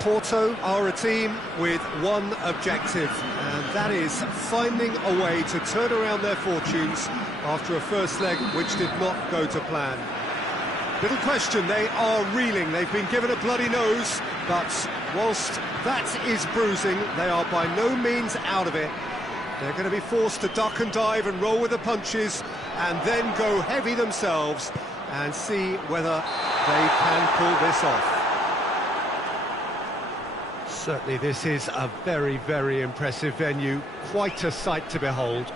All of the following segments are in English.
Porto are a team with one objective, and that is finding a way to turn around their fortunes after a first leg which did not go to plan. Little question, they are reeling. They've been given a bloody nose, but whilst that is bruising, they are by no means out of it. They're going to be forced to duck and dive and roll with the punches and then go heavy themselves and see whether they can pull this off. Certainly this is a very, very impressive venue, quite a sight to behold.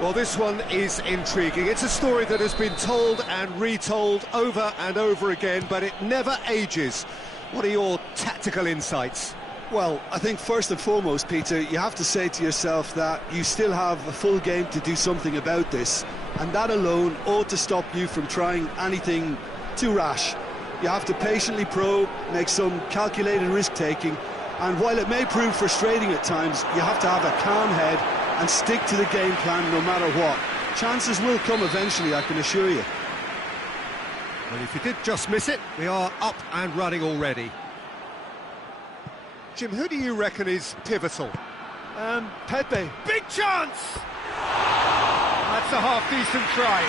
Well, this one is intriguing. It's a story that has been told and retold over and over again, but it never ages. What are your tactical insights? Well, I think first and foremost, Peter, you have to say to yourself that you still have a full game to do something about this, and that alone ought to stop you from trying anything too rash. You have to patiently probe, make some calculated risk-taking, and while it may prove frustrating at times, you have to have a calm head and stick to the game plan no matter what. Chances will come eventually, I can assure you. Well, if you did just miss it, we are up and running already. Jim, who do you reckon is pivotal? Pepe. Big chance! That's a half-decent try.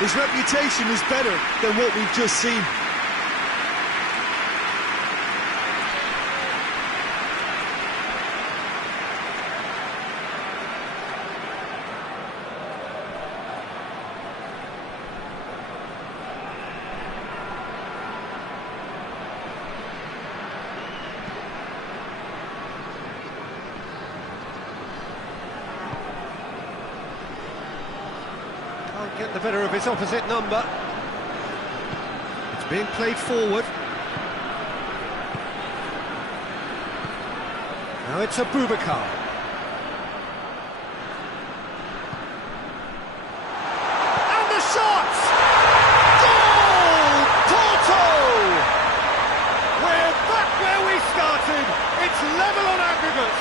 His reputation is better than what we've just seen. Get the better of his opposite number. It's being played forward. Now it's a Boubacar. And the shot! Goal! Porto! We're back where we started. It's level on aggregate.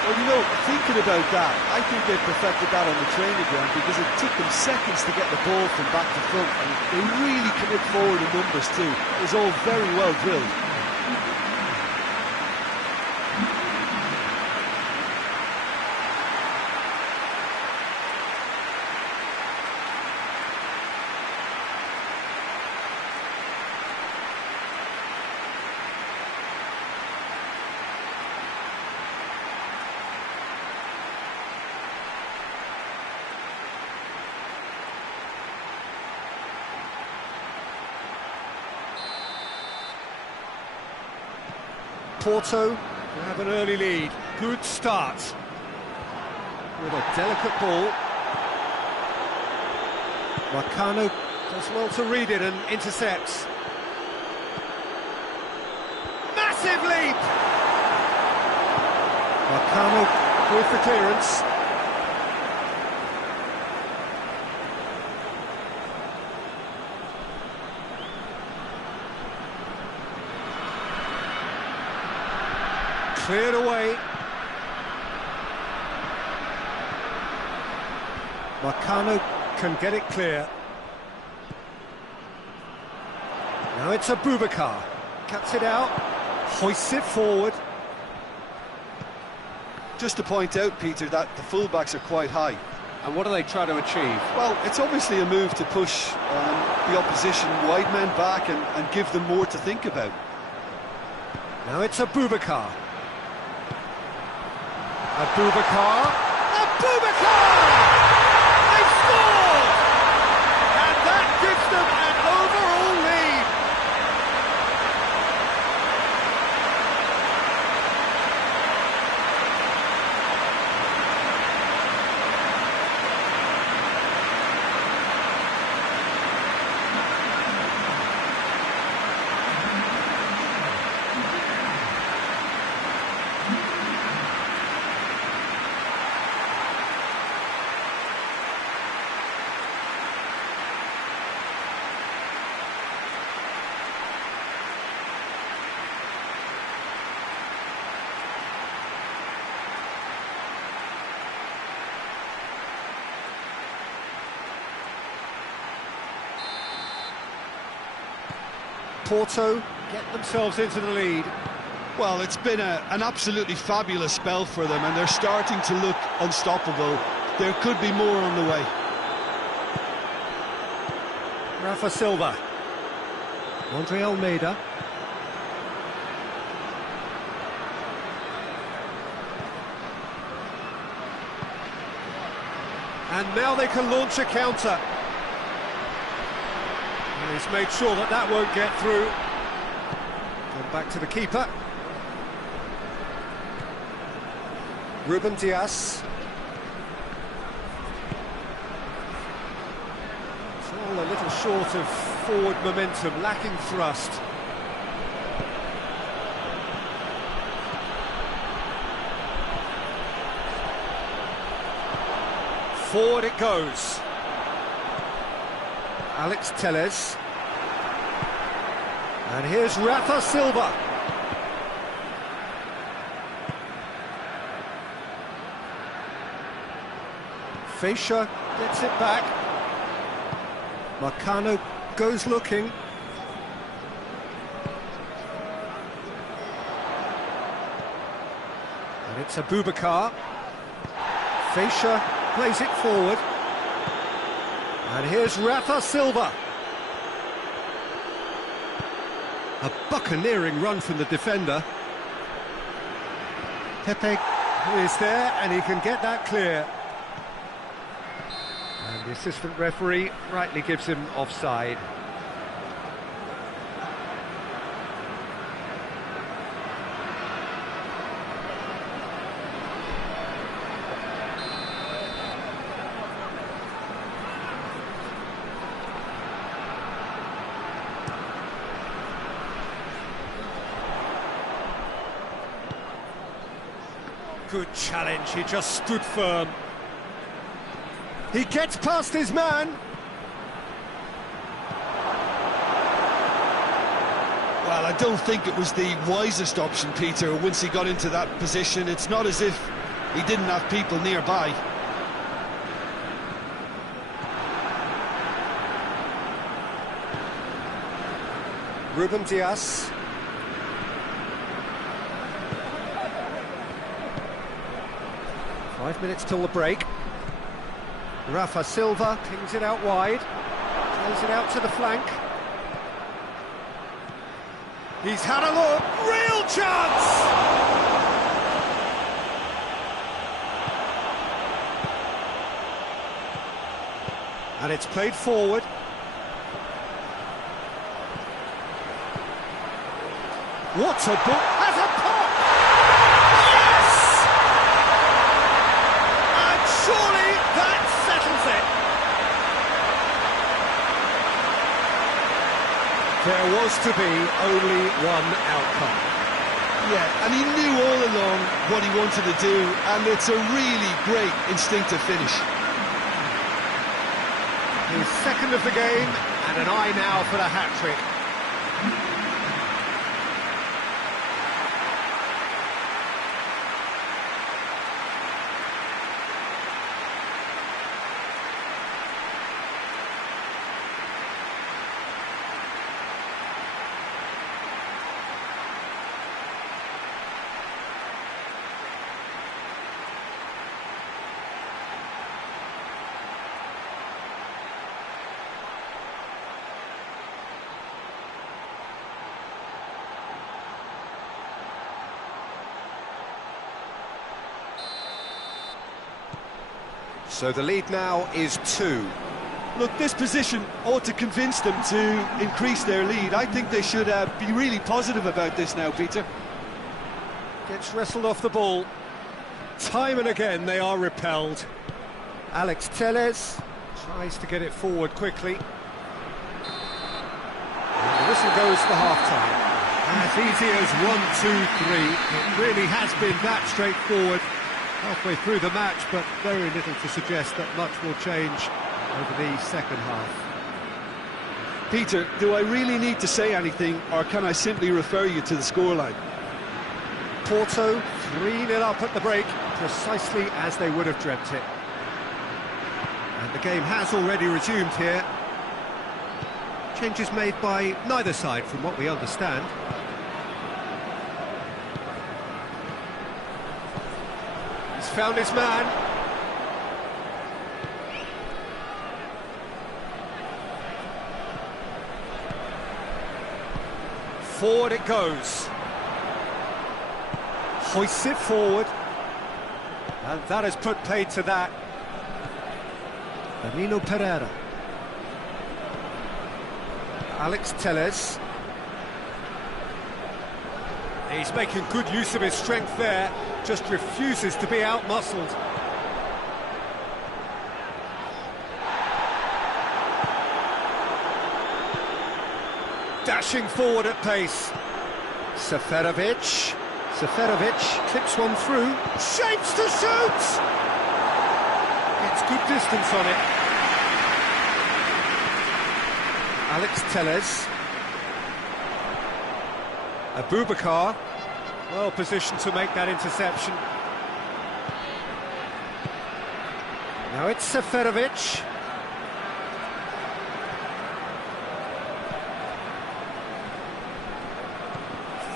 Well, you know, thinking about that, I think they perfected that on the training ground because it took them seconds to get the ball from back to front, and they really commit forward in numbers too. It was all very well drilled. Porto have an early lead. Good start. With a delicate ball. Marcano does well to read it and intercepts. Massive leap! Marcano with the clearance. Cleared away. Marcano can get it clear. Now it's a Boubacar. Cuts it out. Hoists it forward. Just to point out, Peter, that the fullbacks are quite high. And what do they try to achieve? Well, it's obviously a move to push the opposition wide men back and give them more to think about. Now it's a Boubacar. A Boubacar! A Boubacar! They've scored! And that gives them an overall lead. Porto get themselves into the lead. Well, it's been an absolutely fabulous spell for them, and they're starting to look unstoppable. There could be more on the way. Rafa Silva. Andre Almeida. And now they can launch a counter. And he's made sure that that won't get through. Come back to the keeper. Ruben Dias. It's all a little short of forward momentum, lacking thrust. Forward it goes. Alex Telles. And here's Rafa Silva. Fischer gets it back. Marcano goes looking. And it's Abubakar. Fischer plays it forward. And here's Rafa Silva. A buccaneering run from the defender. Pepe is there and he can get that clear. And the assistant referee rightly gives him offside. Good challenge, he just stood firm. He gets past his man. Well, I don't think it was the wisest option, Peter, once he got into that position. It's not as if he didn't have people nearby. Ruben Dias. Five minutes till the break. Rafa Silva pings it out wide, plays it out to the flank. He's had a look, real chance! And it's played forward. What a ball! Has a pop! Yes! And surely that settles it. There was to be only one outcome. Yeah, and he knew all along what he wanted to do, and it's a really great instinctive finish. His second of the game, and an eye now for the hat-trick. So the lead now is 2. Look, this position ought to convince them to increase their lead. I think they should be really positive about this now, Peter. Gets wrestled off the ball. Time and again they are repelled. Alex Telles tries to get it forward quickly. And the whistle goes for half-time. As easy as 1, 2, 3. It really has been that straightforward halfway through the match, but very little to suggest that much will change over the second half. Peter, do I really need to say anything, or can I simply refer you to the scoreline? Porto 3-0 up at the break, precisely as they would have dreamt it. And the game has already resumed here. Changes made by neither side, from what we understand. He's found his man. Forward it goes. Hoists it forward. And that has put paid to that. Danilo Pereira. Alex Telles. He's making good use of his strength there, just refuses to be out-muscled. Dashing forward at pace. Seferovic. Seferovic clips one through. Shapes to shoot! Gets good distance on it. Alex Telles. Abubakar, well positioned to make that interception. Now it's Seferovic.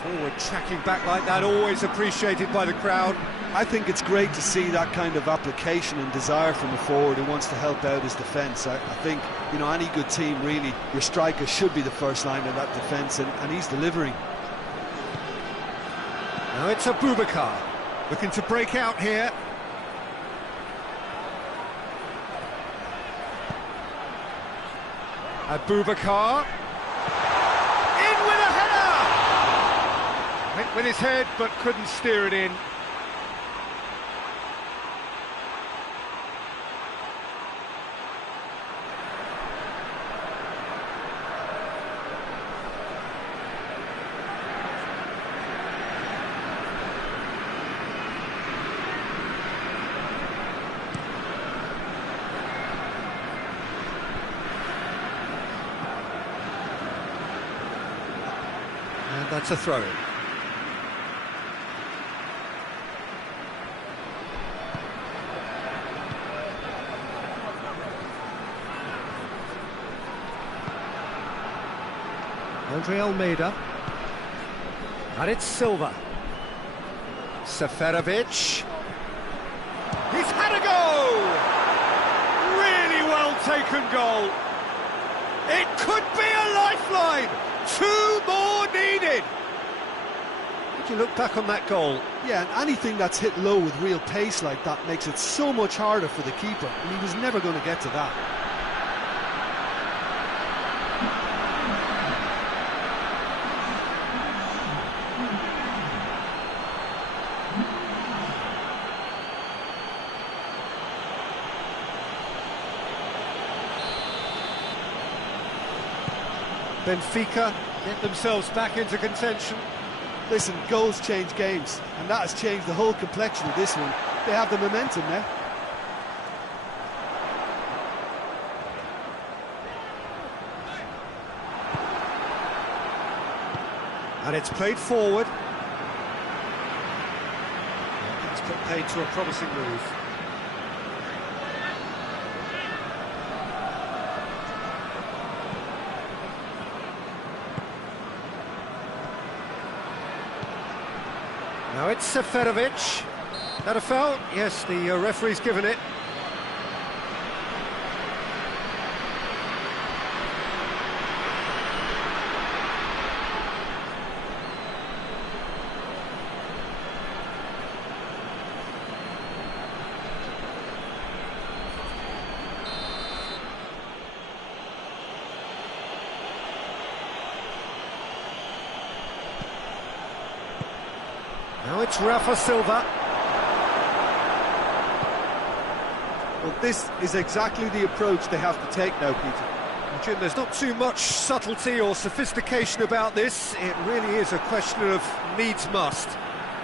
Forward tracking back like that, always appreciated by the crowd. I think it's great to see that kind of application and desire from a forward who wants to help out his defence. I think, you know, any good team, really, your striker should be the first line of that defence, and he's delivering. Now it's Abubakar, looking to break out here. Abubakar. In with a header! Went with his head, but couldn't steer it in. And that's a throw-in. Andre Almeida. And it's Silva. Seferovic. He's had a go! Really well taken goal. It could be a lifeline. 2 more needed. Did you look back on that goal? Yeah, and anything that's hit low with real pace like that makes it so much harder for the keeper, and he was never going to get to that. Benfica get themselves back into contention. Listen, goals change games, and that has changed the whole complexion of this one. They have the momentum now. And it's played forward. It's put paid to a promising move. Now it's Seferovic. That a foul? Yes, the referee's given it. Now it's Rafa Silva. Well, this is exactly the approach they have to take now, Peter. And Jim, there's not too much subtlety or sophistication about this. It really is a question of needs must.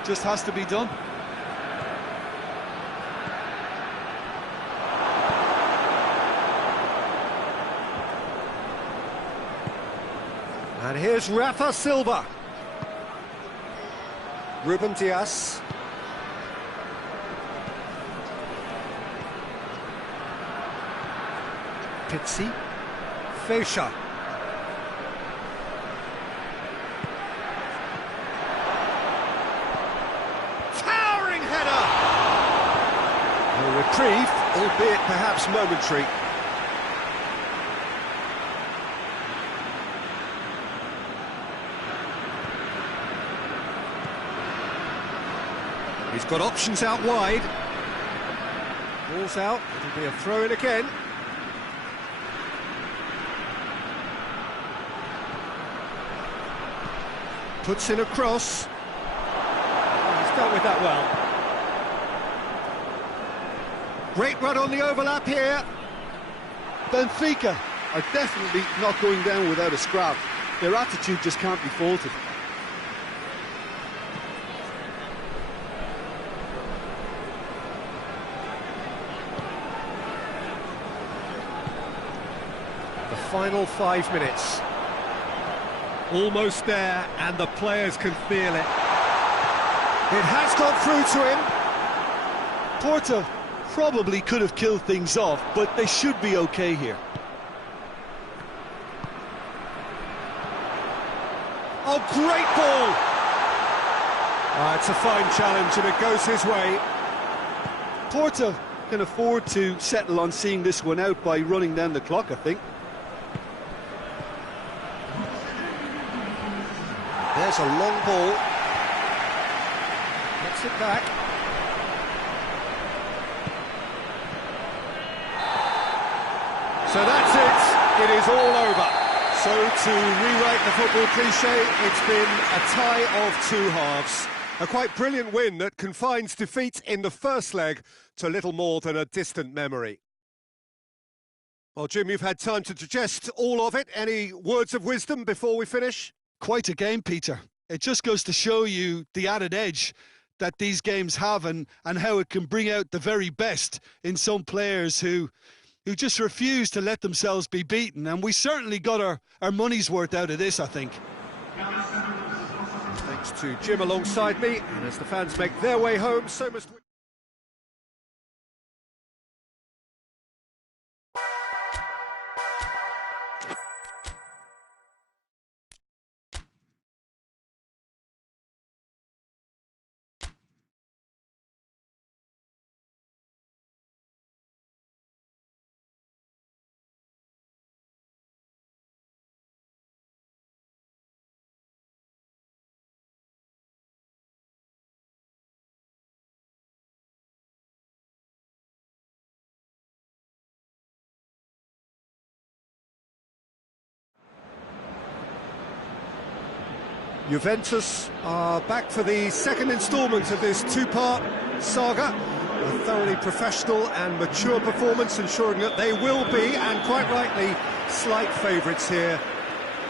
Just has to be done. And here's Rafa Silva. Ruben Dias. Pizzi. Feisha. reprieve, albeit perhaps momentary. He's got options out wide. Ball's out, it'll be a throw-in again. Puts in a cross. He's dealt with that well. Great run on the overlap here. Benfica are definitely not going down without a scrap. Their attitude just can't be faulted. The final 5 minutes. Almost there, and the players can feel it. It has got through to him. Porto probably could have killed things off, but they should be okay here. Oh, great ball! It's a fine challenge, and it goes his way. Porto can afford to settle on seeing this one out by running down the clock, I think. There's a long ball. Gets it back. So that's it. It is all over. So to rewrite the football cliche, it's been a tie of two halves. A quite brilliant win that confines defeat in the first leg to little more than a distant memory. Well, Jim, you've had time to digest all of it. Any words of wisdom before we finish? Quite a game, Peter. It just goes to show you the added edge that these games have and how it can bring out the very best in some players who just refuse to let themselves be beaten. And we certainly got our money's worth out of this, I think. Thanks to Jim alongside me, and as the fans make their way home, so must we. Juventus are back for the second instalment of this two-part saga. A thoroughly professional and mature performance, ensuring that they will be, and quite rightly, slight favourites here.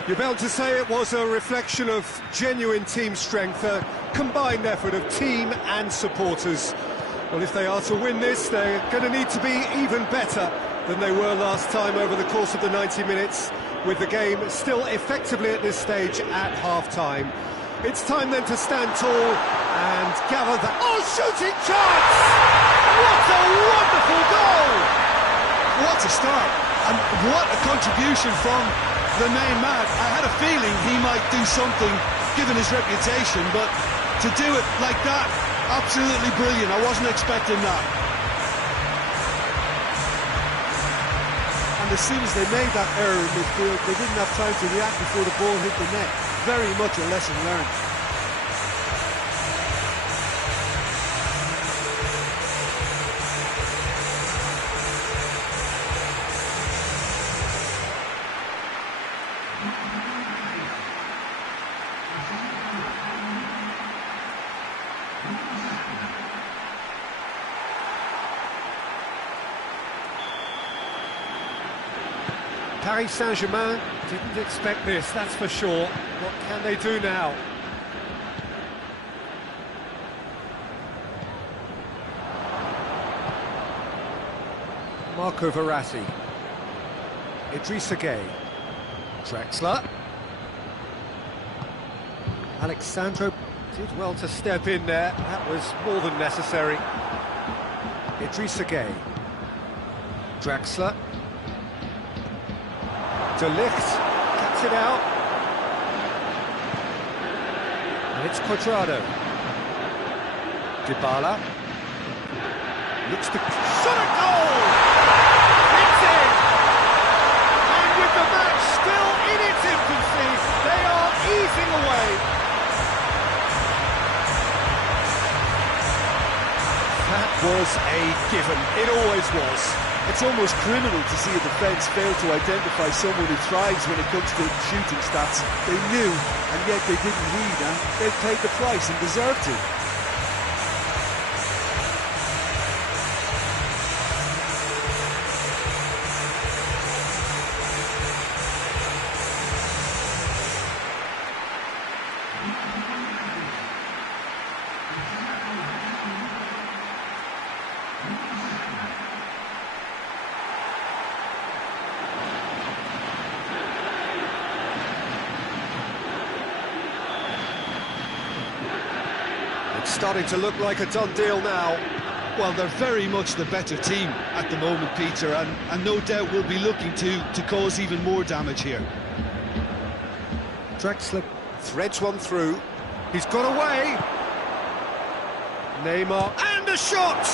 You're bound to say it was a reflection of genuine team strength, a combined effort of team and supporters. Well, if they are to win this, they're going to need to be even better than they were last time over the course of the 90 minutes, with the game still effectively at this stage at half-time. It's time then to stand tall and gather the... Oh, shooting chance! What a wonderful goal! What a start, and what a contribution from the main man. I had a feeling he might do something, given his reputation, but to do it like that, absolutely brilliant. I wasn't expecting that. As soon as they made that error in midfield, they didn't have time to react before the ball hit the net. Very much a lesson learned. Paris Saint-Germain didn't expect this, that's for sure. What can they do now? Marco Verratti. Idrissa Gueye. Drexler. Alexandro did well to step in there. That was more than necessary. Idrissa Gueye. Drexler. De Ligt gets it out, and it's Cuadrado. Dybala, Looks to shot a goal! It's in! And with the match still in its infancy, they are easing away. That was a given. It always was. It's almost criminal to see a defence fail to identify someone who thrives when it comes to shooting stats. They knew, and yet they didn't heed, and they paid the price and deserved to. It's starting to look like a done deal now. Well, they're very much the better team at the moment, Peter, and no doubt will be looking to cause even more damage here. Drexler threads one through. He's got away. Neymar, and a shot!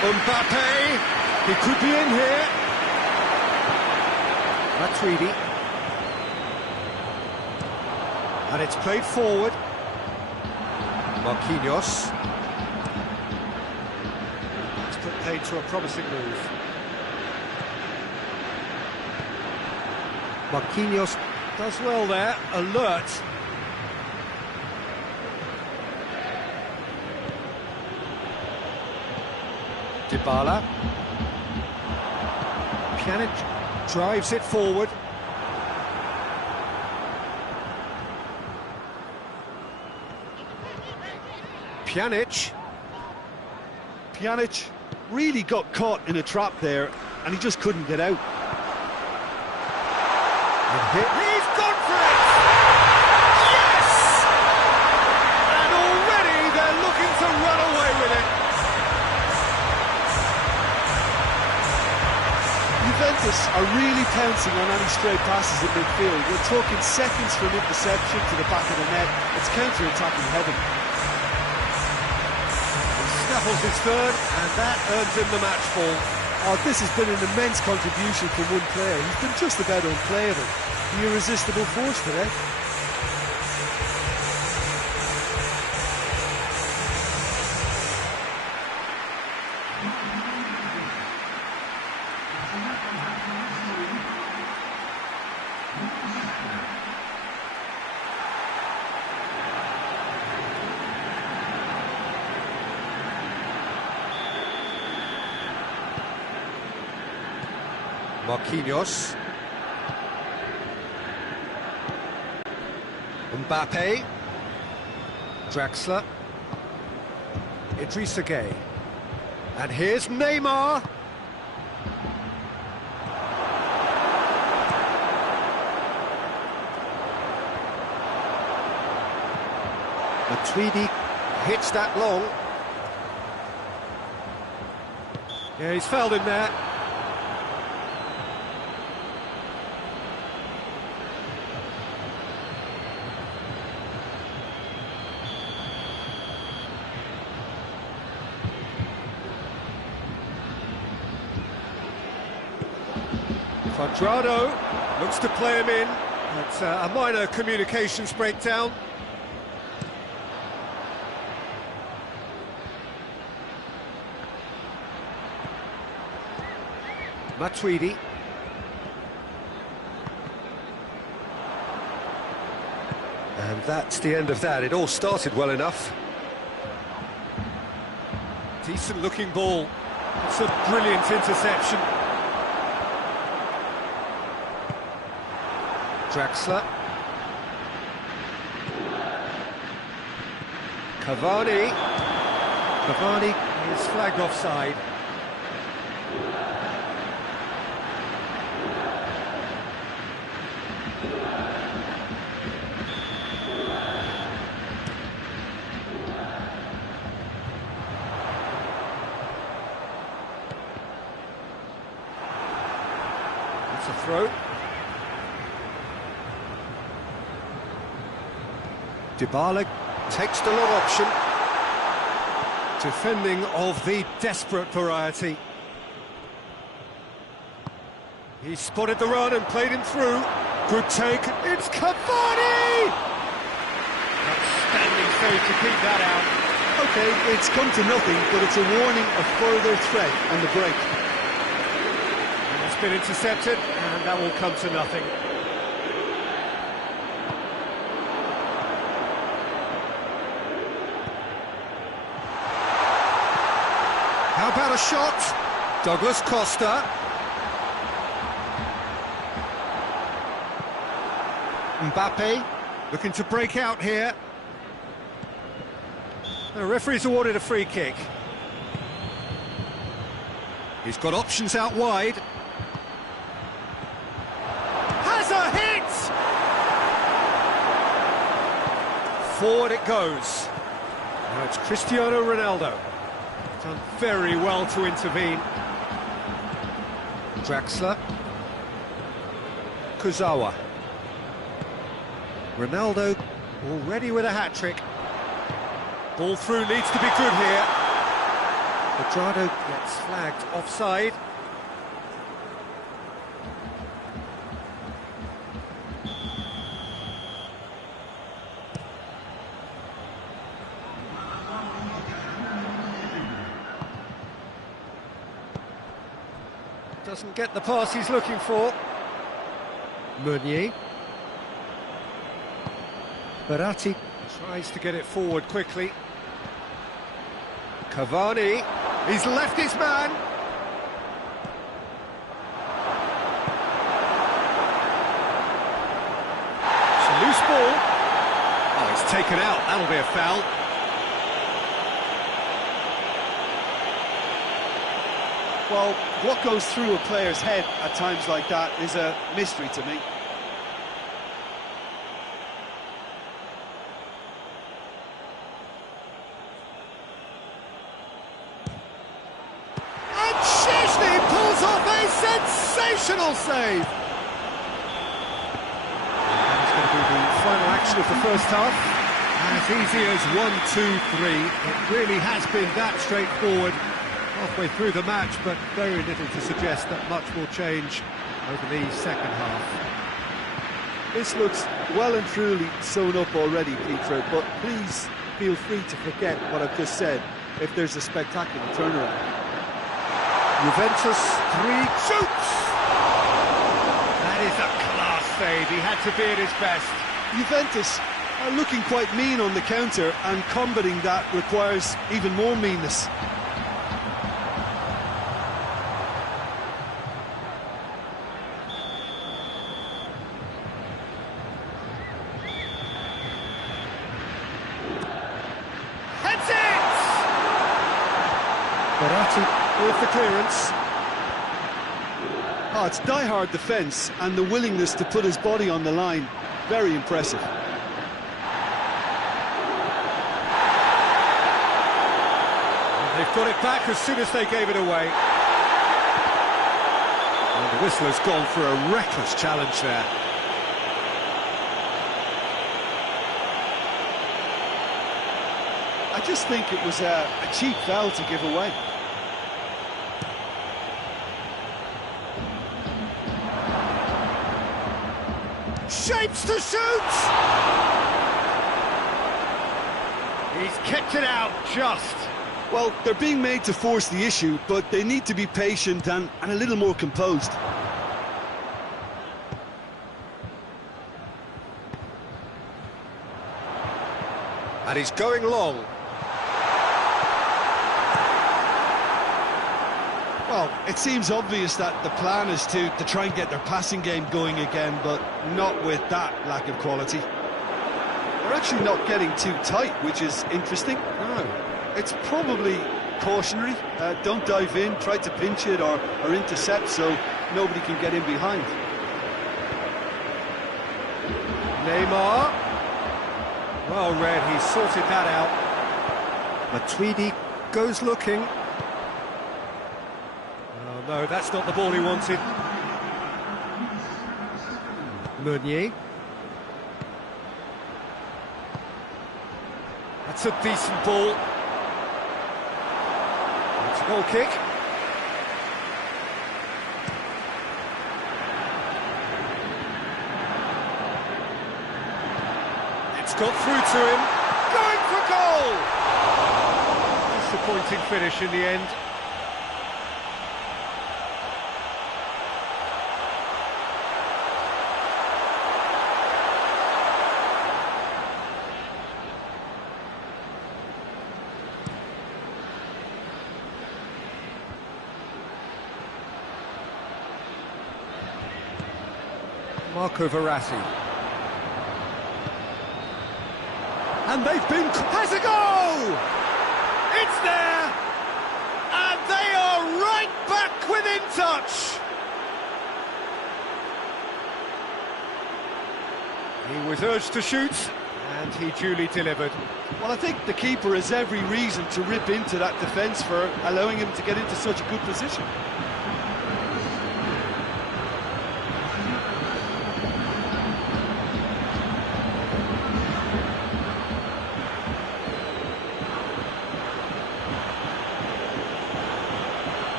Mbappe, he could be in here. Matuidi. And it's played forward. Marquinhos. It's put paid to a promising move. Marquinhos does well there, alert. Dybala. Pjanic drives it forward. Pjanic really got caught in a trap there, and he just couldn't get out. He's gone for it! Yes! And already they're looking to run away with it. Juventus are really pouncing on any stray passes in midfield. We're talking seconds from interception to the back of the net. It's counter-attacking heaven. Snaffles his third, and that earns him the match ball. Oh, this has been an immense contribution from one player. He's been just about unplayable. The irresistible force today. Marquinhos. Mbappe. Draxler. Idrissa Gueye. And here's Neymar. Matuidi hits that long. Yeah, he's fouled him there. Quadrado looks to play him in. That's a minor communications breakdown. Matuidi. And that's the end of that. It all started well enough. Decent looking ball. It's a brilliant interception. Draxler. Cavani is flagged offside. It's a throw. Dybala takes the long option. Defending of the desperate variety. He spotted the run and played him through. Good take. It's Cavani! Outstanding save to keep that out. OK, it's come to nothing, but it's a warning of further threat on the break. And it's been intercepted, and that will come to nothing. How about a shot? Douglas Costa. Mbappe looking to break out here. The referee's awarded a free kick. He's got options out wide. Has a hit! Forward it goes. Now it's Cristiano Ronaldo. Done very well to intervene. Draxler. Kurzawa. Ronaldo already with a hat-trick. Ball through needs to be good here. Quadrado gets flagged offside. Doesn't get the pass he's looking for. Meunier. Verratti tries to get it forward quickly. Cavani, he's left his man. It's a loose ball. Oh, he's taken out, that'll be a foul. Well, what goes through a player's head at times like that is a mystery to me. Sensational save! That is going to be the final action of the first half. As easy as 1, 2, 3. It really has been that straightforward halfway through the match, but very little to suggest that much will change over the second half. This looks well and truly sewn up already, Peter, but please feel free to forget what I've just said if there's a spectacular turnaround. Juventus 3 shoots! That is a class save, he had to be at his best. Juventus are looking quite mean on the counter, and combating that requires even more meanness. Heads it! Verratti with the clearance. Oh, it's die-hard defence and the willingness to put his body on the line. Very impressive. They've got it back as soon as they gave it away. And the whistle has gone for a reckless challenge there. I just think it was a cheap foul to give away. Shapes to shoot! He's kicked it out just. Well, they're being made to force the issue, but they need to be patient and a little more composed. And he's going long. Well, it seems obvious that the plan is to try and get their passing game going again, but not with that lack of quality. They're actually not getting too tight, which is interesting. No. It's probably cautionary. Don't dive in, try to pinch it or intercept so nobody can get in behind. Neymar. Well read, he sorted that out. Matuidi goes looking. Oh no, that's not the ball he wanted. Meunier. That's a decent ball. It's a goal kick. It's got through to him. Going for goal! Disappointing finish in the end. Marco Verratti. And they've been... has a goal! It's there! And they are right back within touch! He was urged to shoot, and he duly delivered. Well, I think the keeper has every reason to rip into that defence for allowing him to get into such a good position.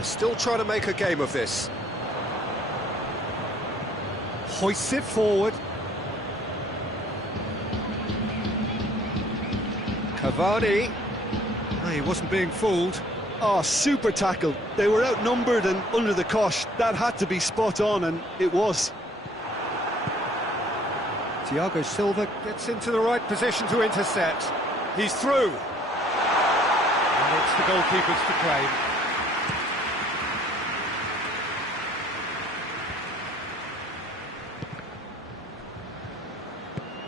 Still trying to make a game of this. Hoists it forward. Cavani. Oh, he wasn't being fooled. Oh, super tackle. They were outnumbered and under the cosh. That had to be spot on, and it was. Thiago Silva gets into the right position to intercept. He's through. And it's the goalkeeper's to claim.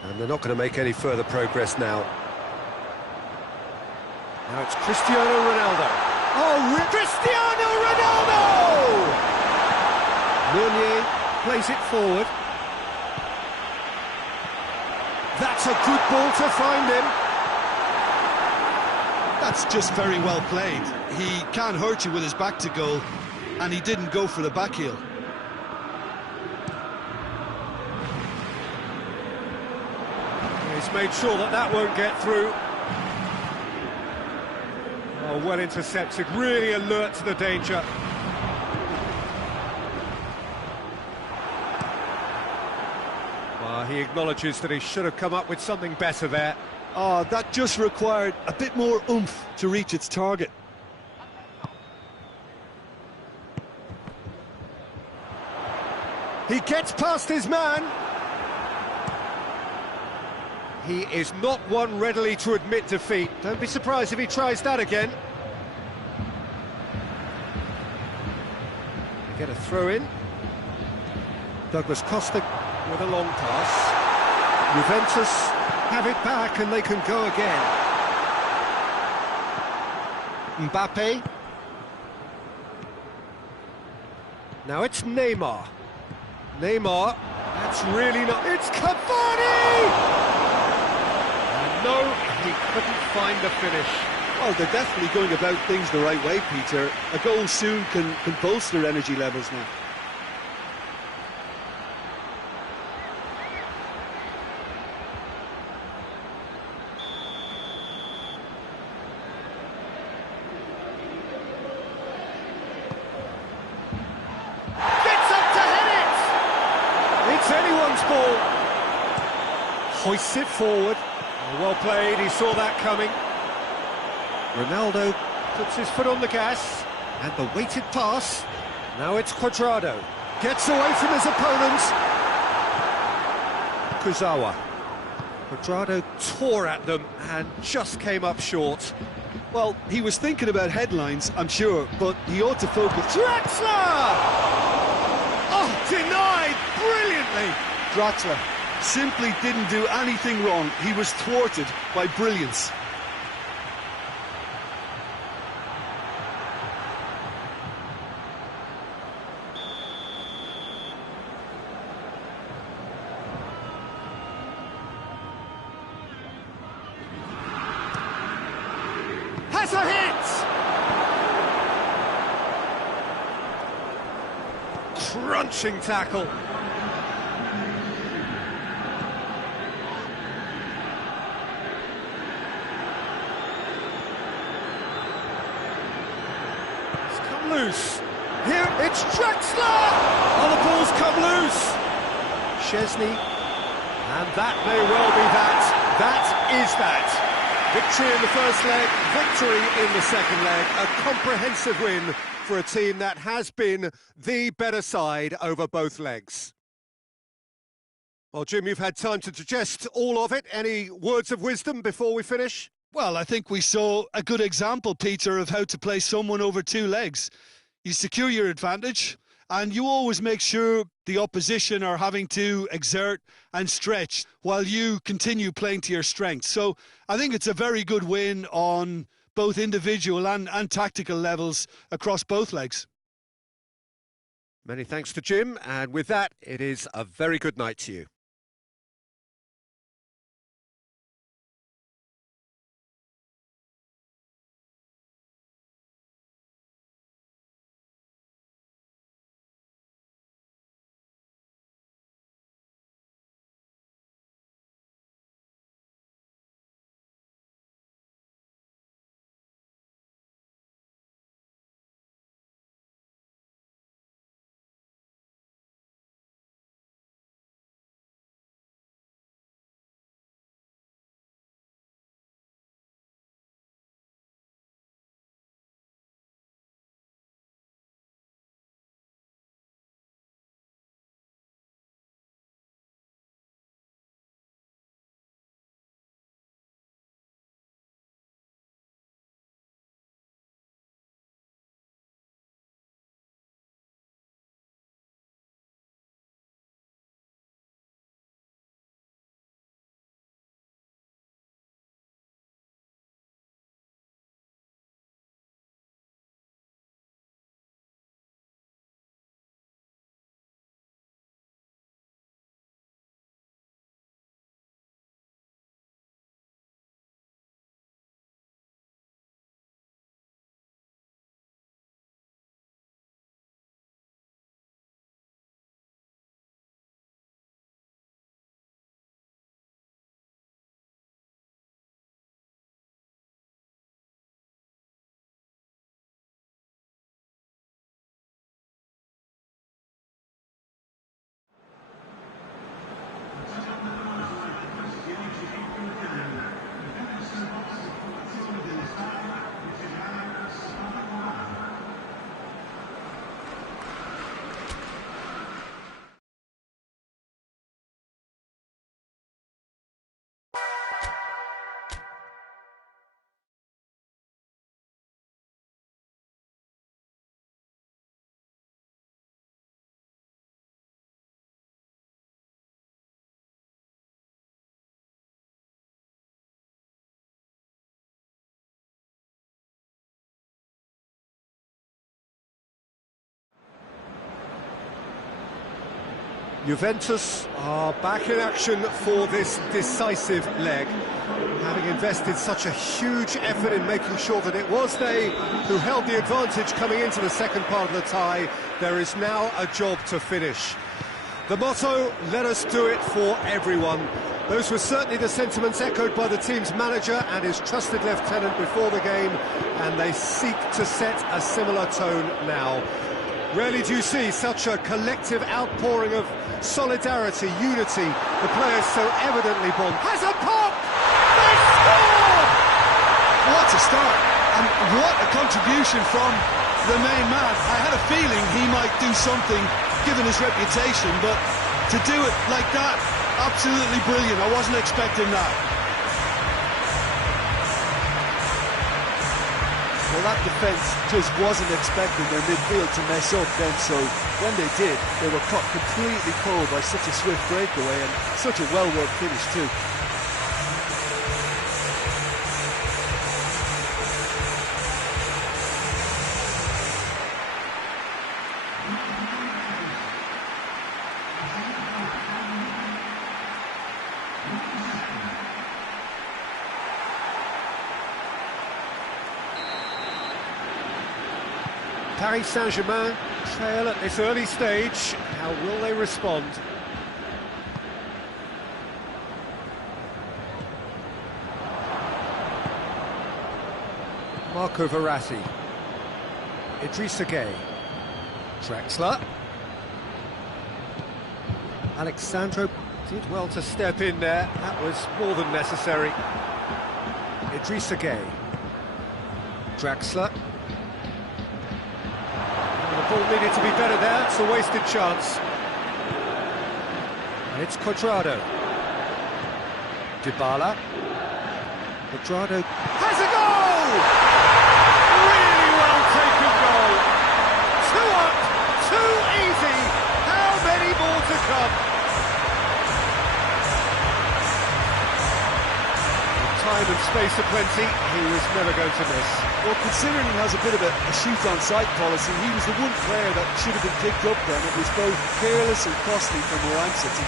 And they're not going to make any further progress now. Now it's Cristiano Ronaldo. Oh, Cristiano Ronaldo! Meunier plays it forward. That's a good ball to find him. That's just very well played. He can't hurt you with his back to goal, and he didn't go for the back heel. He's made sure that that won't get through. Oh, well intercepted, really alert to the danger. Well, he acknowledges that he should have come up with something better there. Oh, that just required a bit more oomph to reach its target. He gets past his man. He is not one readily to admit defeat. Don't be surprised if he tries that again. They get a throw in. Douglas Costa with a long pass. Juventus have it back and they can go again. Mbappe. Now it's Neymar. Neymar, that's really not... It's Cavani! No, he couldn't find the finish. Well, they're definitely going about things the right way, Peter. A goal soon can bolster energy levels now. Gets up to hit it! It's anyone's ball. Hoists it forward. Well played, he saw that coming. Ronaldo puts his foot on the gas, and the weighted pass. Now it's Cuadrado. Gets away from his opponents. Kurzawa. Cuadrado tore at them and just came up short. Well, he was thinking about headlines, I'm sure, but he ought to focus. Draxler! Oh, denied brilliantly. Draxler simply didn't do anything wrong. He was thwarted by brilliance. Has a hit! crunching tackle. It's come loose. Here it's Drexler! Oh, the ball's come loose. Szczesny, and that may well be that. That is that. Victory in the first leg, victory in the second leg. A comprehensive win for a team that has been the better side over both legs. Well, Jim, you've had time to digest all of it. Any words of wisdom before we finish? Well, I think we saw a good example, Peter, of how to play someone over two legs. You secure your advantage, and you always make sure the opposition are having to exert and stretch while you continue playing to your strengths. So I think it's a very good win on both individual and tactical levels across both legs. Many thanks to Jim, and with that, it is a very good night to you. Juventus are back in action for this decisive leg, having invested such a huge effort in making sure that it was they who held the advantage coming into the second part of the tie. There is now a job to finish. The motto, let us do it for everyone. Those were certainly the sentiments echoed by the team's manager and his trusted lieutenant before the game, and they seek to set a similar tone now. Rarely do you see such a collective outpouring of solidarity, unity. The players so evidently bond. Has a pop! They score! What a start, and what a contribution from the main man. I had a feeling he might do something, given his reputation, but to do it like that, absolutely brilliant. I wasn't expecting that. Well, that defence just wasn't expecting their midfield to mess up then, so when they did, they were caught completely cold by such a swift breakaway and such a well-worked finish too. Paris Saint-Germain trail at this early stage. How will they respond? Marco Verratti. Idrissa Gueye. Draxler. Alexandro did well to step in there. That was more than necessary. Idrissa Gueye. Draxler. The ball needed to be better there. It's a wasted chance. And it's Cuadrado. Dybala. Cuadrado has a goal! Really well taken goal. 2 up, 2 easy. How many more to come? Time and space aplenty, he was never going to miss. Well, considering he has a bit of a shoot-on-sight policy, he was the one player that should have been picked up then. It was both careless and costly for Moran City.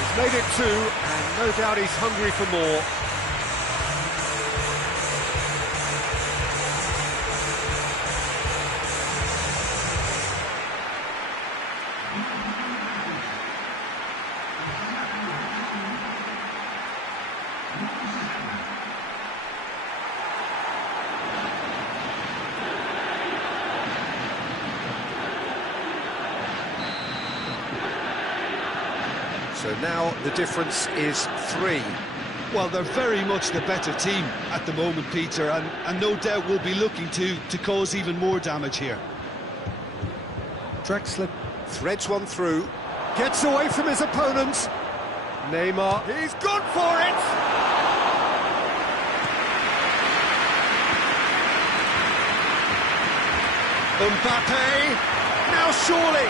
He's made it 2, and no doubt he's hungry for more. So now the difference is 3. Well, they're very much the better team at the moment, Peter, and no doubt will be looking to cause even more damage here. Draxler threads one through, gets away from his opponent. Neymar, he's gone for it! Mbappe, now surely!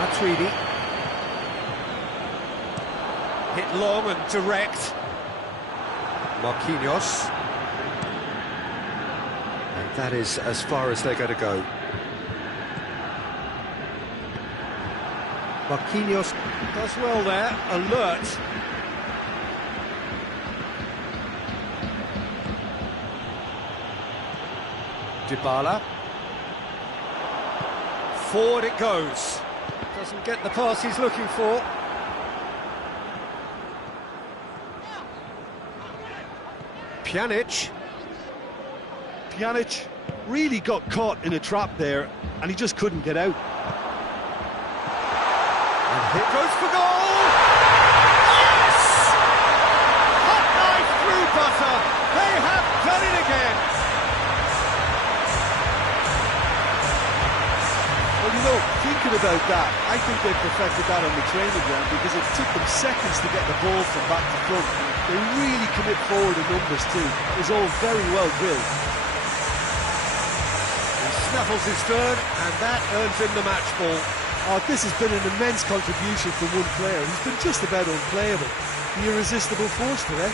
Matuidi. Hit long and direct. Marquinhos. And that is as far as they're going to go. Marquinhos does well there, alert. Dybala. Forward it goes. Doesn't get the pass he's looking for. Pjanic really got caught in a trap there, and he just couldn't get out. And hit goes for goal! Yes! Hot knife through butter. They have done it again. Well, you know, thinking about that, I think they perfected that on the training ground because it took them seconds to get the ball from back to front. They really commit forward in numbers too. It was all very well drilled. He snaffles his third, and that earns him the match ball. Oh, this has been an immense contribution from one player. He's been just about unplayable. The irresistible force today.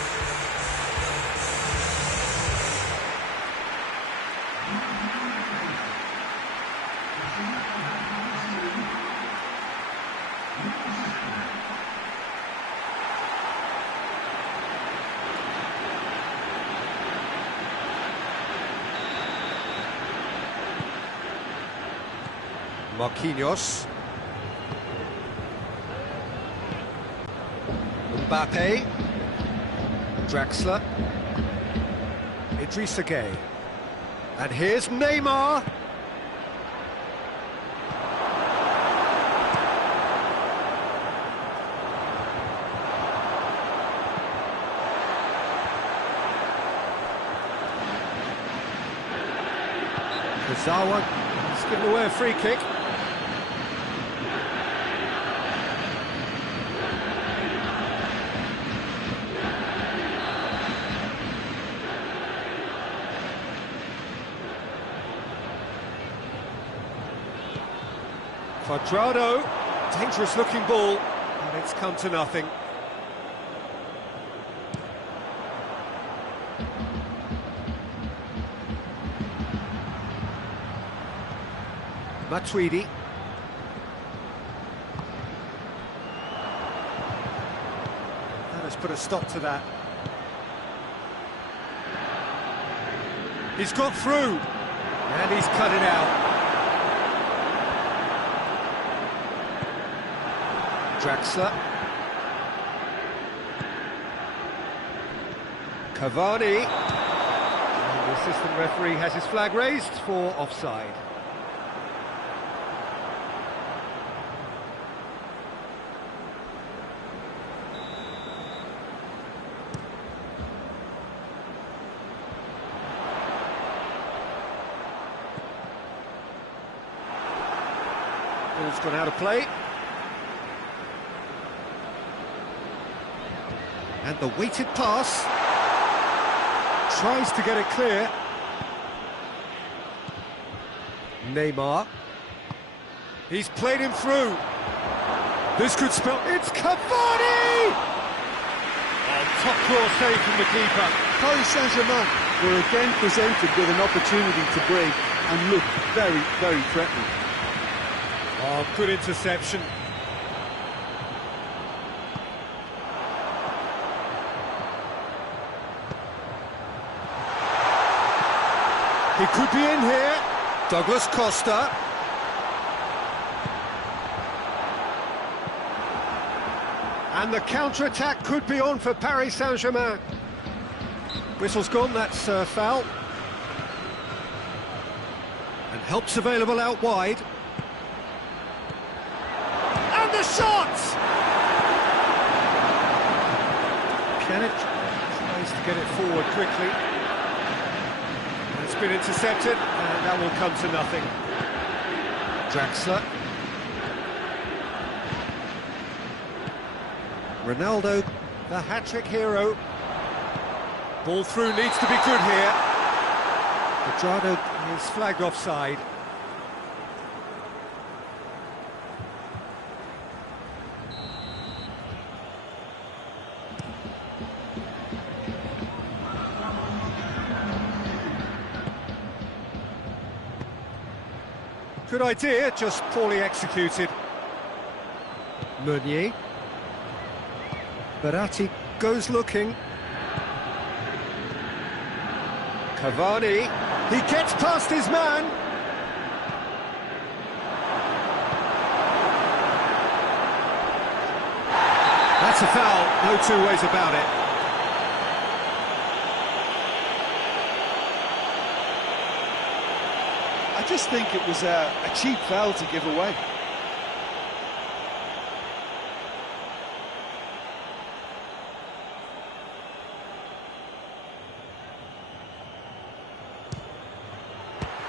Marquinhos. Mbappe. Draxler. Idrissa Gueye. And here's Neymar. Kazawa has given away a free kick. Cuadrado, dangerous looking ball, and it's come to nothing. Matuidi. That has put a stop to that. He's got through. And he's cut it out. Draxler. Cavani. And the assistant referee has his flag raised for offside. Ball's gone out of play. And the weighted pass. Tries to get it clear. Neymar. He's played him through. This could spell... It's Cavani! Oh, top claw save from the keeper. Paris Saint-Germain were again presented with an opportunity to break and look very, very threatening. Oh, good interception. He could be in here. Douglas Costa. And the counter-attack could be on for Paris Saint-Germain. Whistle's gone, that's foul. And help's available out wide. And the shot! Pjanic tries to get it forward quickly. It's been intercepted, and that will come to nothing. Draxler. Ronaldo, the hat-trick hero. Ball through needs to be good here. Pedrado is flagged offside. Good idea, just poorly executed. Meunier. Verratti goes looking. Cavani. He gets past his man. That's a foul, no two ways about it. I just think it was a cheap foul to give away.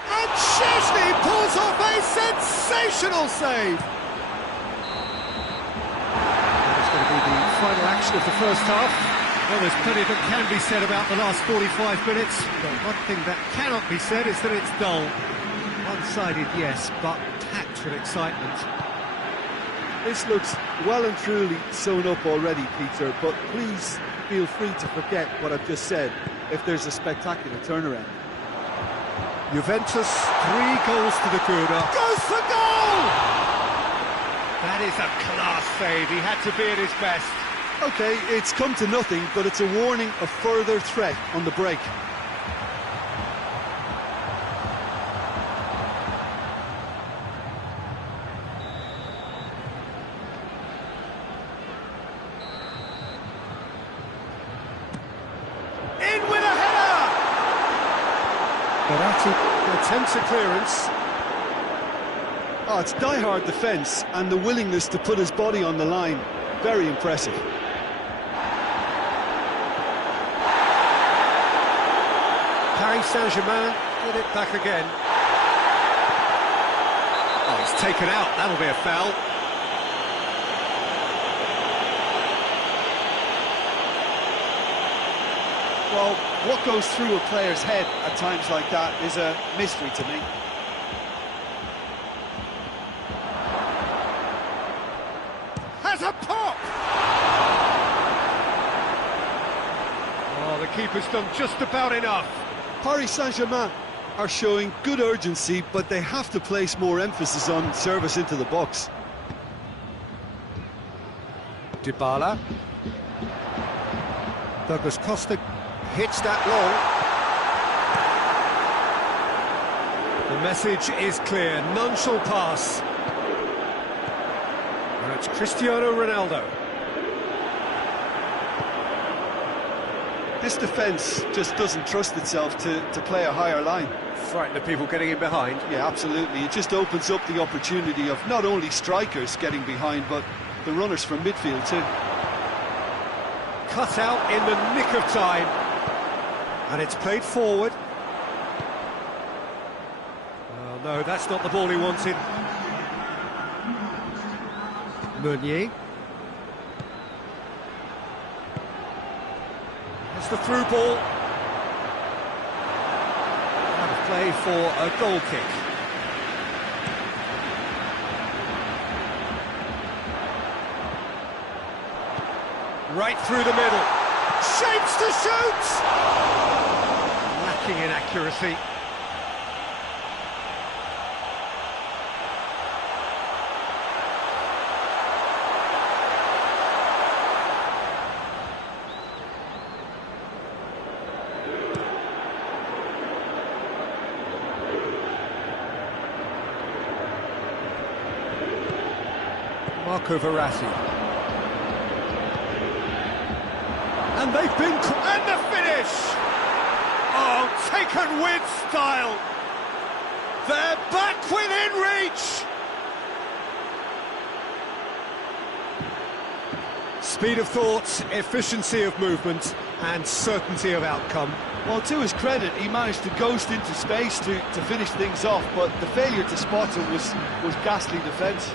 And Szczesny pulls off a sensational save. That's going to be the final action of the first half. Well, there's plenty that can be said about the last 45 minutes, but one thing that cannot be said is that it's dull. One-sided, yes, but packed with excitement. This looks well and truly sewn up already, Peter, but please feel free to forget what I've just said if there's a spectacular turnaround. Juventus, 3 goals to the good. Goes for goal! That is a class save. He had to be at his best. OK, it's come to nothing, but it's a warning of further threat on the break. In with a header! Verratti attempts a clearance. Oh, it's die-hard defence and the willingness to put his body on the line. Very impressive. Paris Saint-Germain get it back again. Oh, he's taken out. That'll be a foul. Well, what goes through a player's head at times like that is a mystery to me. Has a pop! Oh, the keeper's done just about enough. Paris Saint-Germain are showing good urgency, but they have to place more emphasis on service into the box. Dybala. Douglas Costa hits that long. The message is clear, none shall pass. And it's Cristiano Ronaldo. This defence just doesn't trust itself to play a higher line. Frightened of people getting in behind. Yeah, absolutely. It just opens up the opportunity of not only strikers getting behind, but the runners from midfield too. Cut out in the nick of time. And it's played forward. Oh no, that's not the ball he wanted. Meunier. That's the through ball. And a play for a goal kick. Right through the middle. Shapes to shoot! Lacking in accuracy. Marco Verratti. And they've been... and the finish! Oh, taken with style! They're back within reach! Speed of thought, efficiency of movement, and certainty of outcome. Well, to his credit, he managed to ghost into space to finish things off, but the failure to spot him was ghastly defence.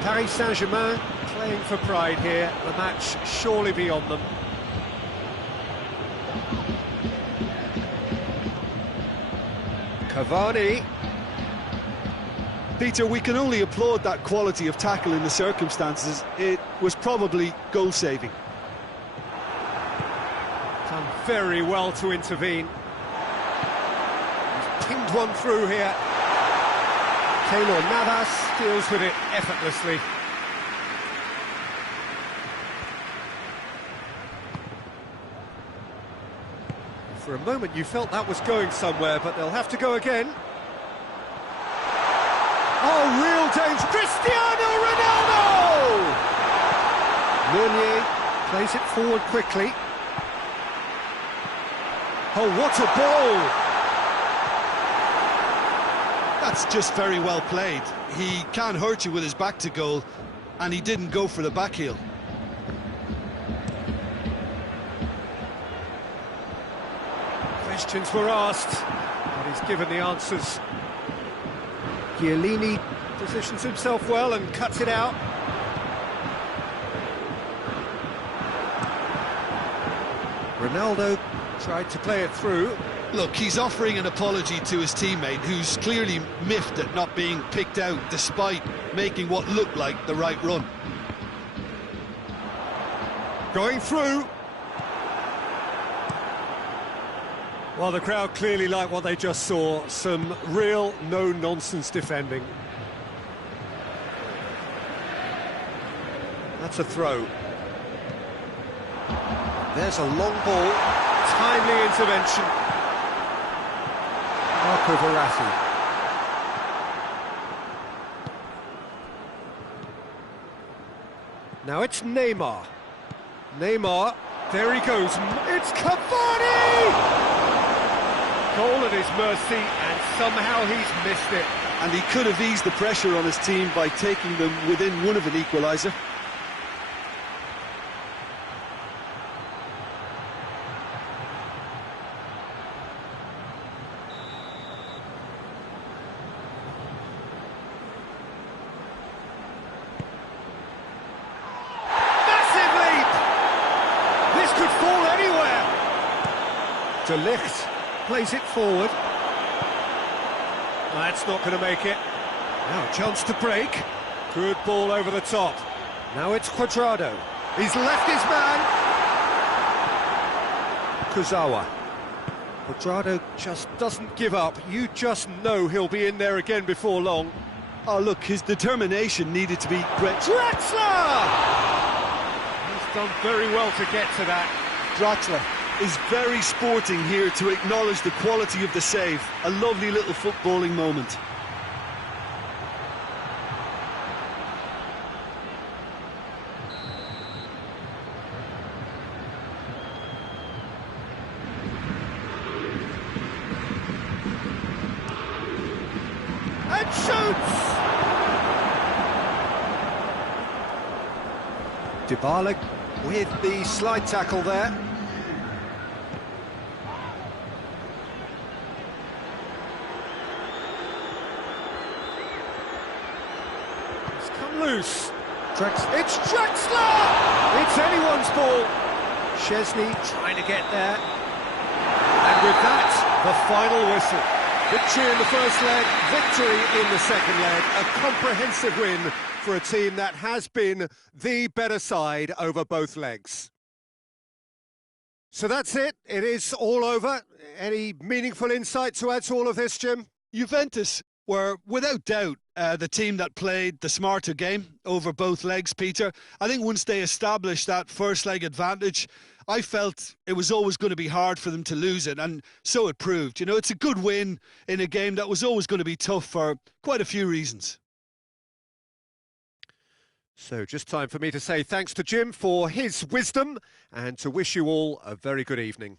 Paris Saint-Germain playing for pride here, the match surely beyond them. Cavani. Peter, we can only applaud that quality of tackle in the circumstances. It was probably goal-saving. Done very well to intervene. He's pinged one through here. Keylor Navas deals with it effortlessly. For a moment you felt that was going somewhere, but they'll have to go again. Oh, real danger! Cristiano Ronaldo! Meunier plays it forward quickly. Oh, what a ball! That's just very well played. He can't hurt you with his back to goal, and he didn't go for the back heel. Questions were asked, but he's given the answers. Chiellini positions himself well and cuts it out. Ronaldo tried to play it through. Look, he's offering an apology to his teammate, who's clearly miffed at not being picked out despite making what looked like the right run. Going through. Well, the crowd clearly like what they just saw. Some real no-nonsense defending. That's a throw. There's a long ball. Timely intervention. Marco Verratti. Now it's Neymar. Neymar, there he goes. It's Cavani! Goal at his mercy, and somehow he's missed it. And he could have eased the pressure on his team by taking them within one of an equaliser. Massive leap! This could fall anywhere. De Ligt plays it forward. That's not going to make it. Now a chance to break. Good ball over the top. Now it's Cuadrado. He's left his man. Kurzawa. Cuadrado just doesn't give up. You just know he'll be in there again before long. Oh, look, his determination needed to be great. Draxler! Done very well to get to that. Draxler is very sporting here to acknowledge the quality of the save. A lovely little footballing moment. And shoots! Dybala with the slide tackle there. It's come loose. It's Draxler! It's anyone's ball. Szczesny trying to get there. And with that, the final whistle. Victory in the first leg, victory in the second leg. A comprehensive win for a team that has been the better side over both legs. So that's it. It is all over. Any meaningful insight to add to all of this, Jim? Juventus were, without doubt, the team that played the smarter game over both legs, Peter. I think once they established that first leg advantage, I felt it was always going to be hard for them to lose it, and so it proved. You know, it's a good win in a game that was always going to be tough for quite a few reasons. So just time for me to say thanks to Jim for his wisdom and to wish you all a very good evening.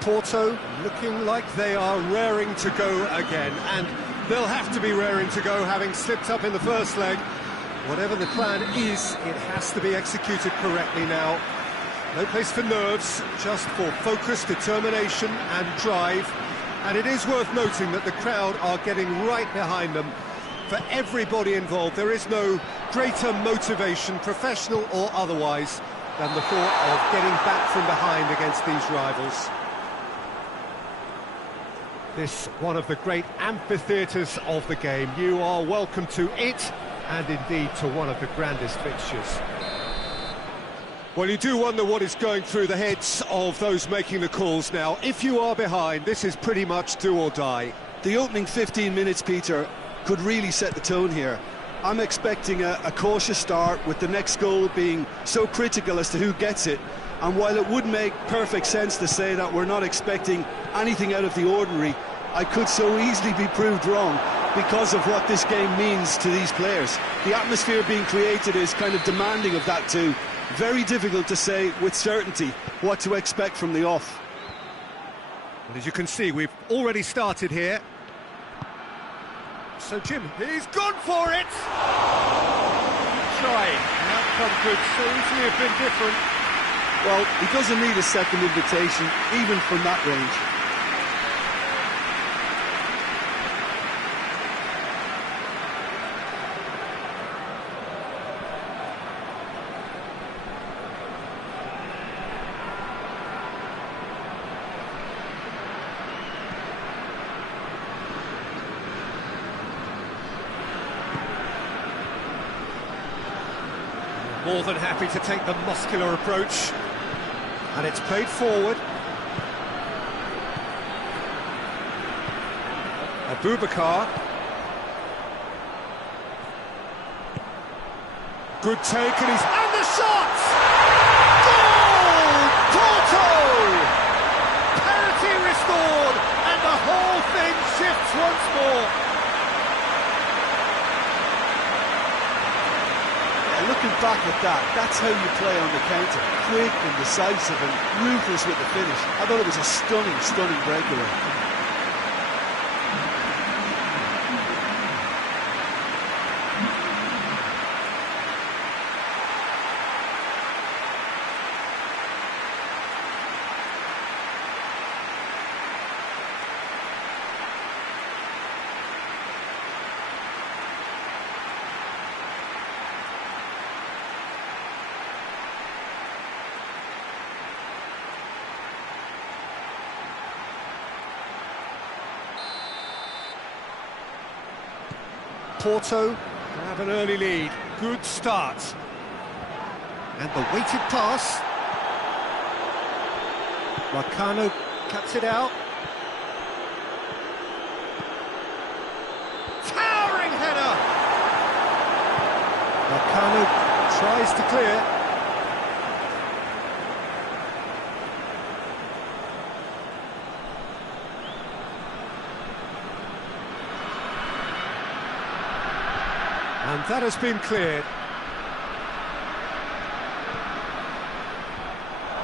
Porto looking like they are raring to go again, and they'll have to be raring to go, having slipped up in the first leg. Whatever the plan is, it has to be executed correctly now. No place for nerves, just for focus, determination and drive. And it is worth noting that the crowd are getting right behind them. For everybody involved, there is no greater motivation, professional or otherwise, than the thought of getting back from behind against these rivals. This one of the great amphitheatres of the game. You are welcome to it, and indeed to one of the grandest fixtures. Well, you do wonder what is going through the heads of those making the calls now. If you are behind, this is pretty much do or die. The opening 15 minutes, Peter, could really set the tone here. I'm expecting a cautious start, with the next goal being so critical as to who gets it. And while it would make perfect sense to say that we're not expecting anything out of the ordinary, I could so easily be proved wrong because of what this game means to these players. The atmosphere being created is kind of demanding of that too. Very difficult to say with certainty what to expect from the off. Well, as you can see, we've already started here. So Jim, he's gone for it! Trying. The outcome could so easily have been different. Well, he doesn't need a second invitation, even from that range. More than happy to take the muscular approach. And it's played forward. Abubakar. Good take, and the shot! Goal! Porto! Parity restored, and the whole thing shifts once more. Looking back at that, that's how you play on the counter. Quick and decisive and ruthless with the finish. I thought it was a stunning, stunning breakaway. Porto have an early lead. Good start. And the weighted pass. Marcano cuts it out. Towering header! Marcano tries to clear. And that has been cleared.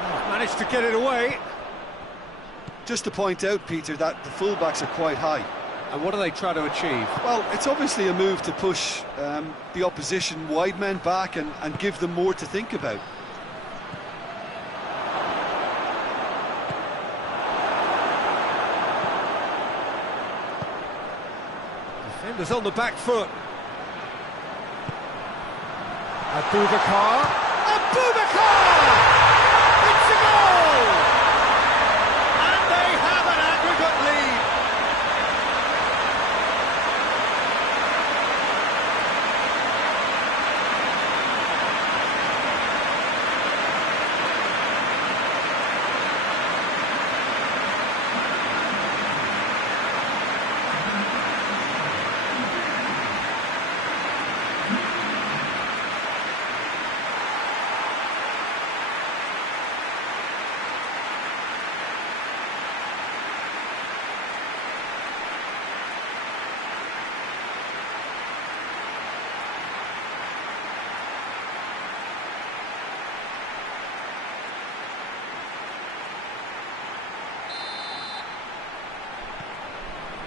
Oh, managed to get it away. Just to point out, Peter, that the fullbacks are quite high. And what do they try to achieve? Well, it's obviously a move to push the opposition wide men back and give them more to think about. Defenders on the back foot. Abubakar! It's a goal! And they have an aggregate lead.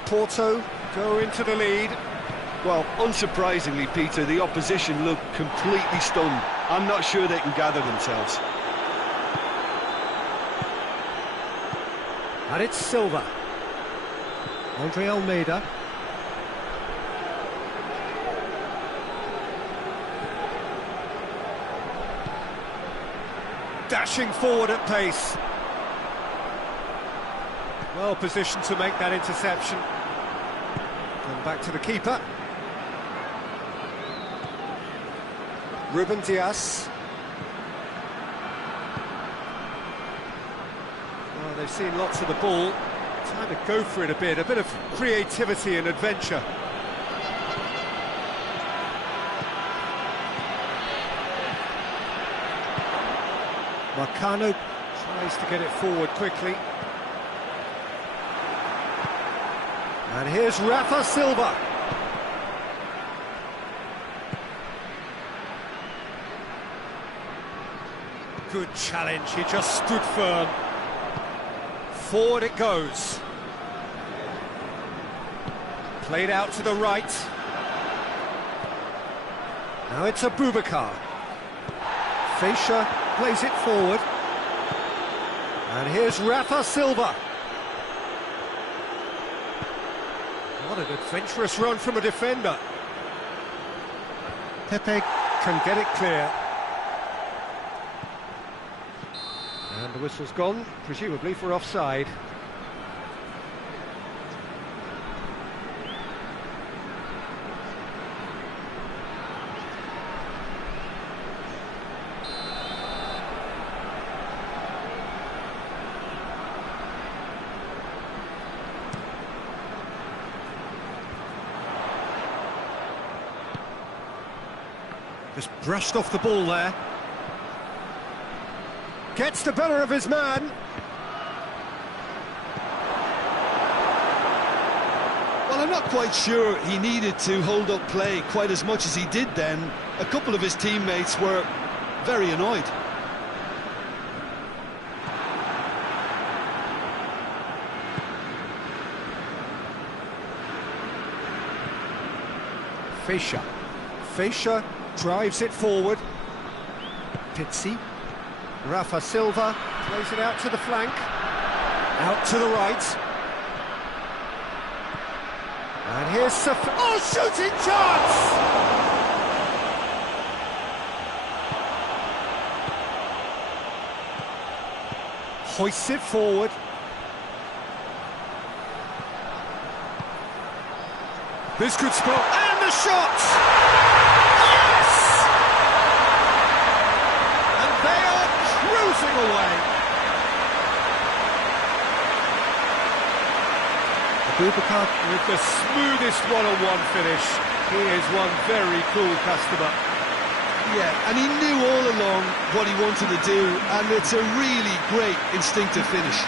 Porto go into the lead. Well, unsurprisingly, Peter, the opposition look completely stunned. I'm not sure they can gather themselves. And it's Silva. Andre Almeida. Dashing forward at pace. Well positioned to make that interception. And back to the keeper. Ruben Dias. Well, they've seen lots of the ball. Time to go for it a bit of creativity and adventure. Marcano tries to get it forward quickly. And here's Rafa Silva. Good challenge, he just stood firm. Forward it goes. Played out to the right. Now it's Abubakar. Fischer plays it forward. And here's Rafa Silva. What an adventurous run from a defender. Pepe can get it clear. And the whistle's gone, presumably for offside. Just brushed off the ball there. Gets the better of his man. Well, I'm not quite sure he needed to hold up play quite as much as he did then. A couple of his teammates were very annoyed. Fischer drives it forward. Pizzi. Rafa Silva plays it out to the flank. Out to the right. And here's shooting chance! Hoists it forward. This could spell, and the shot! Yes! And they are cruising away. Abubakar with the smoothest one-on-one finish. He is one very cool customer. Yeah, and he knew all along what he wanted to do, and it's a really great instinctive finish.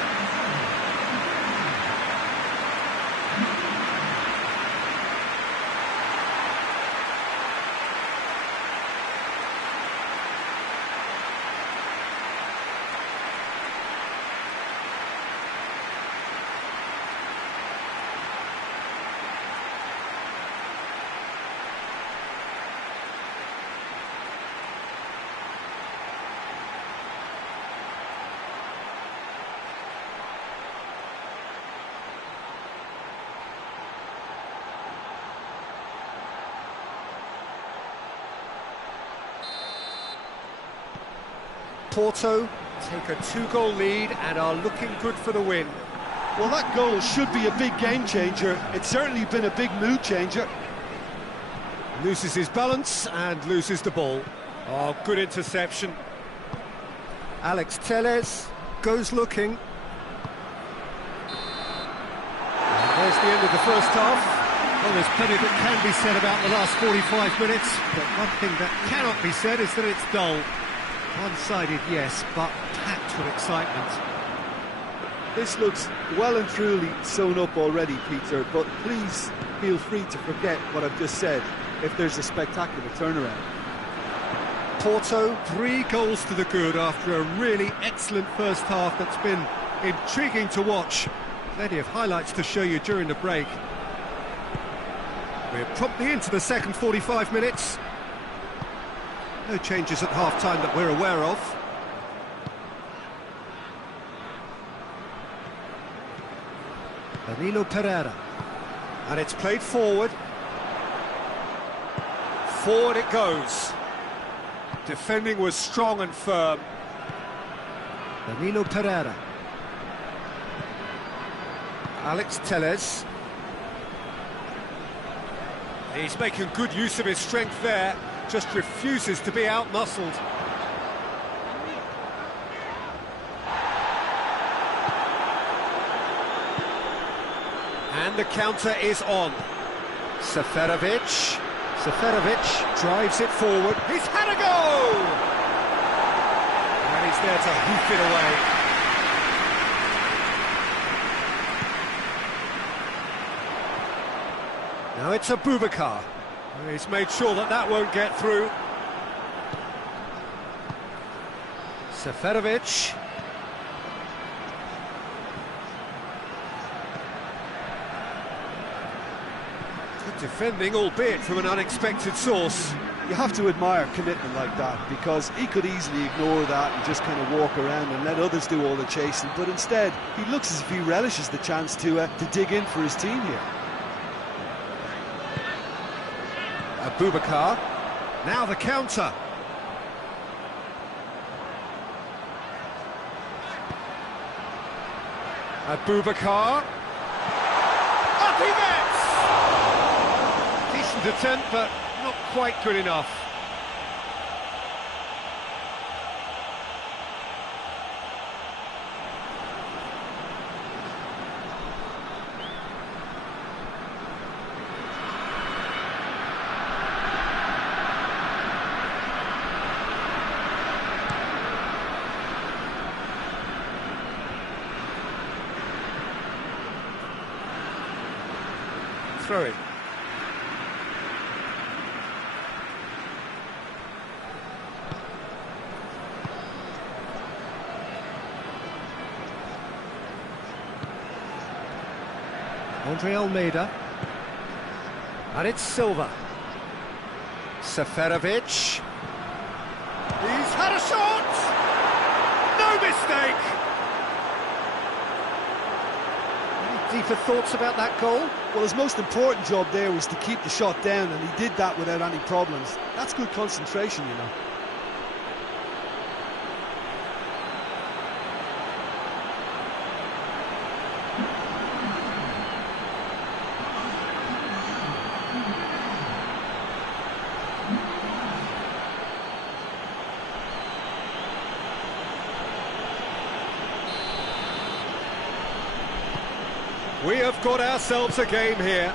Porto take a 2-goal lead and are looking good for the win. Well, that goal should be a big game changer. It's certainly been a big mood changer. Loses his balance and loses the ball. Oh, good interception. Alex Telles goes looking. And there's the end of the first half. Well, there's plenty that can be said about the last 45 minutes, but one thing that cannot be said is that it's dull. One-sided, yes, but packed with excitement. This looks well and truly sewn up already, Peter, but please feel free to forget what I've just said if there's a spectacular turnaround. Porto, 3 goals to the good after a really excellent first half that's been intriguing to watch. Plenty of highlights to show you during the break. We're promptly into the second 45 minutes. No changes at half-time that we're aware of. Danilo Pereira. And it's played forward. Forward it goes. Defending was strong and firm. Danilo Pereira. Alex Telles. He's making good use of his strength there. Just refuses to be out-muscled. And the counter is on. Seferovic drives it forward. He's had a go! And he's He's there to hoof it away. Now it's Abubakar. He's made sure that that won't get through. Seferovic. Good defending, albeit from an unexpected source. You have to admire commitment like that, because he could easily ignore that and just kind of walk around and let others do all the chasing, but instead he looks as if he relishes the chance to dig in for his team here. Abubakar, now the counter. Abubakar, up he gets! Decent attempt, but not quite good enough. Throw it. Andre Almeida. And it's Silva. Seferovic. He's had a shot! No mistake! Any deeper thoughts about that goal? Well, his most important job there was to keep the shot down, and he did that without any problems. That's good concentration, you know. We have got ourselves a game here.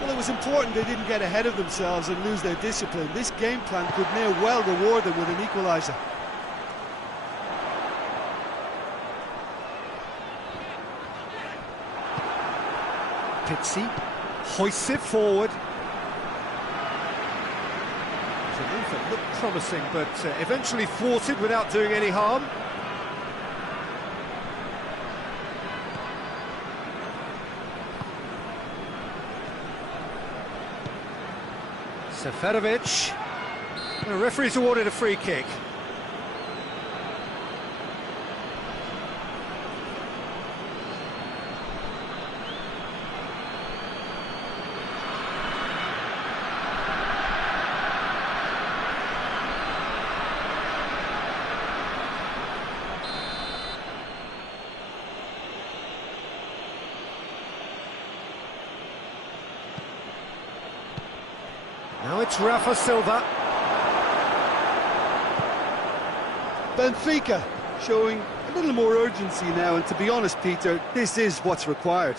Well, it was important they didn't get ahead of themselves and lose their discipline. This game plan could now well reward them with an equaliser. Pizzi hoists it forward. It's a move that looked promising, but eventually thwarted without doing any harm. Seferovic. The referee's awarded a free kick. Now it's Rafa Silva. Benfica showing a little more urgency now, and to be honest, Peter, this is what's required.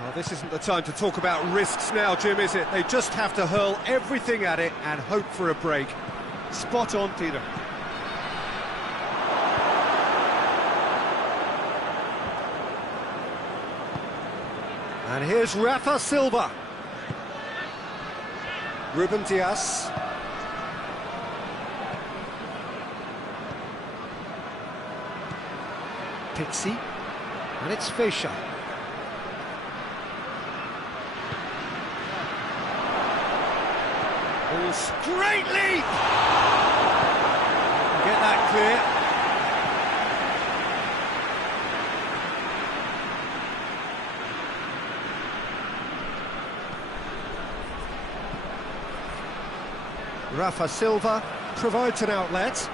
Well, this isn't the time to talk about risks now, Jim, is it? They just have to hurl everything at it and hope for a break. Spot on, Peter. And here's Rafa Silva. Ruben Dias. Pizzi. And it's Fischer. Ball's great leap! Get that clear. Rafa Silva provides an outlet.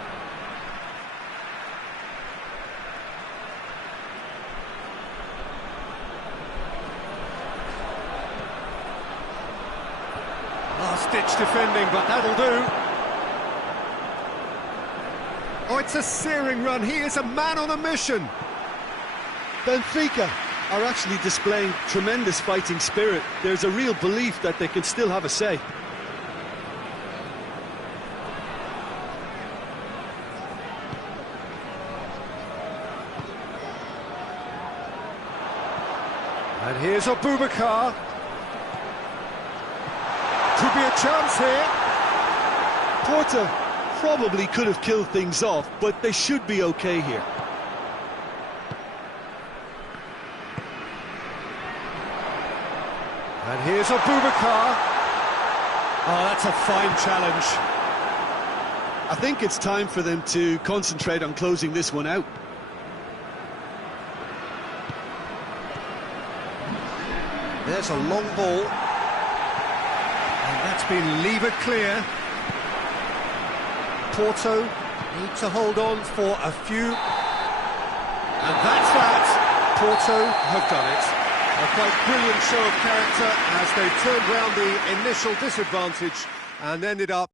Last-ditch defending, but that'll do. Oh, it's a searing run. He is a man on a mission. Benfica are actually displaying tremendous fighting spirit. There's a real belief that they can still have a say. And here's Abubakar. Could be a chance here. Porto probably could have killed things off, but they should be okay here. And here's Abubakar. Oh, that's a fine challenge. I think it's time for them to concentrate on closing this one out. There's a long ball. And that's been levered clear. Porto need to hold on for a few. And that's that. Porto have done it. A quite brilliant show of character as they turned round the initial disadvantage and ended up